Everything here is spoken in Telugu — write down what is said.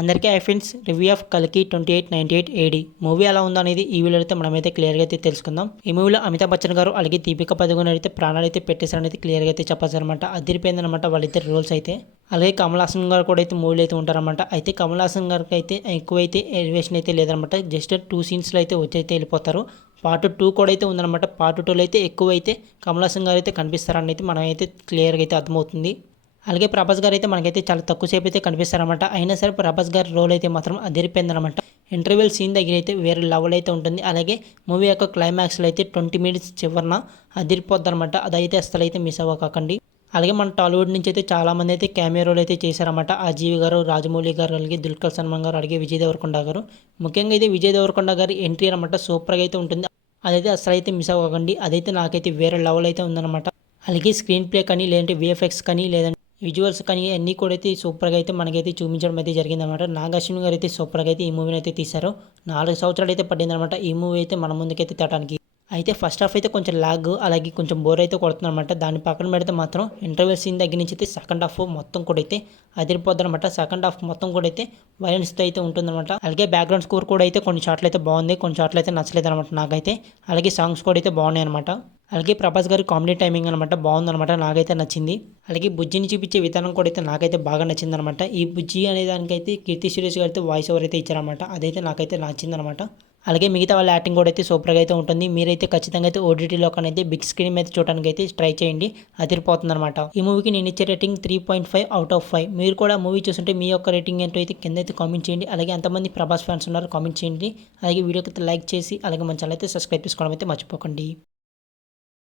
అందరికీ హై ఫ్రెండ్స్, రివ్యూ ఆఫ్ కల్కి 2898 ఏడి మూవీ ఎలా ఉందో అనేది ఈ వీడియోలో అయితే మనమైతే క్లియర్గా అయితే తెలుసుకుందాం. ఈ మూవీలో అమితాబ్ బచ్చన్ గారు అలాగే దీపిక పదుకొనె అయితే ప్రాణాలు అయితే పెట్టేశారనేది క్లియర్గా అయితే చెప్పాల్సనమాట. అదిరిపోయిందనమాట వాళ్ళిద్దరు రోల్స్ అయితే. అలాగే కమల్ హాసన్ గారు కూడా అయితే మూవీలో అయితే ఉంటారన్నమాట. అయితే కమల్ హాసన్ గారికి అయితే ఎక్కువైతే ఎలివేషన్ అయితే లేదనమాట. జస్ట్ 2 సీన్స్లో అయితే వచ్చి అయితే వెళ్ళిపోతారు. పార్ట్ 2 కూడా అయితే ఉందన్నమాట. పార్ట్ 2లో అయితే ఎక్కువైతే కమల్ హాసన్ గారు అయితే కనిపిస్తారని అయితే మనం అయితే క్లియర్గా అయితే అర్థమవుతుంది. అలాగే ప్రభాస్ గారు అయితే మనకైతే చాలా తక్కువ సేపు అయితే కనిపిస్తారన్నమాట. అయినా సరే ప్రభాస్ గారి రోల్ అయితే మాత్రం అదిరిపోయిందనమాట. ఇంటర్వెల్ సీన్ దగ్గర అయితే వేరే లెవెల్ అయితే ఉంటుంది. అలాగే మూవీ యొక్క క్లైమాక్స్లో అయితే 20 మినిట్స్ చివరన అదిరిపోద్ది అనమాట. అదైతే అసలు అయితే మిస్ అవ్వకండి. అలాగే మన టాలీవుడ్ నుంచి అయితే చాలామంది అయితే క్యామియో రోల్ అయితే చేశారన్నమాట. అజీవి గారు, రాజమౌళి గారు, అలాగే దుల్కర్ సల్మాన్ గారు, అలాగే విజయ్ దేవరకొండ గారు. ముఖ్యంగా అయితే విజయ్ దేవరకొండ గారి ఎంట్రీ అనమాట సూపర్గా అయితే ఉంటుంది. అదైతే అసలు అయితే మిస్ అవ్వకండి. అదైతే నాకైతే వేరే లెవెల్ అయితే ఉందన్నమాట. అలాగే స్క్రీన్ ప్లే కానీ లేదంటే విఎఫ్ఎక్స్ కానీ లేదంటే విజువల్స్ కానీ అన్నీ కూడా అయితే సూపర్గా అయితే మనకైతే చూపించడం అయితే జరిగిందనమాట. నాగార్జున గారు అయితే సూపర్గా అయితే ఈ మూవీని అయితే తీశారు. 4 సంవత్సరాలు అయితే పడిందనమాట ఈ మూవీ అయితే మన ముందుకైతే తేటానికి. అయితే ఫస్ట్ హాఫ్ అయితే కొంచెం లాగ్ అలాగే కొంచెం బోర్ అయితే కొడుతుందన్నమాట. దాన్ని పక్కన పెడితే మాత్రం ఇంటర్వెల్ సీన్ దగ్గర నుంచి అయితే సెకండ్ హాఫ్ మొత్తం కూడా అయితే అదిరిపోద్దనమాట. సెకండ్ హాఫ్ మొత్తం కూడా అయితే వైలెన్స్తో అయితే ఉంటుందన్నమాట. అలాగే బ్యాక్గ్రౌండ్ స్కోర్ కూడా అయితే కొన్ని షాట్లు అయితే బాగుంది, కొన్ని షాట్లు అయితే నచ్చలేదు అనమాట నాకైతే. అలాగే సాంగ్స్ కూడా అయితే బాగున్నాయి అనమాట. అలాగే ప్రభాస్ గారి కామెడీ టైమింగ్ అనమాట బాగుందనమాట, నాకైతే నచ్చింది. అలాగే బుజ్జిని చూపించే విధానం కూడా అయితే నాకైతే బాగా నచ్చింది అనమాట. ఈ బుజ్జి అనే దానికైతే కీర్తి సురేష్ గారితో వాయిస్ ఓవర్ అయితే ఇచ్చారనమాట. అదైతే నాకైతే నచ్చిందనమాట. అలాగే మిగతా వాళ్ళ యాక్టింగ్ కూడా అయితే సూపర్గా అయితే ఉంటుంది. మీరైతే ఖచ్చితంగా అయితే ఓటీటీలో అయితే బిగ్ స్క్రీన్ మీద చూడడానికి అయితే ట్రై చేయండి, అదిరిపోతుంది అనమాట. ఈ మూవీకి నేను ఇచ్చే రేటింగ్ 3.5 అవుట్ ఆఫ్ 5. మీరు కూడా మూవీ చూస్తుంటే మీ యొక్క రేటింగ్ ఏంటో అయితే కింద అయితే కామెంట్ చేయండి. అలాగే ఎంతమంది ప్రభాస్ ఫ్యాన్స్ ఉన్నారో కామెంట్ చేయండి. అలాగే వీడియోకి అయితే లైక్ చేసి అలాగే మన ఛానల్ అయితే సబ్స్క్రైబ్ చేసుకోవడం అయితే మర్చిపోకండి.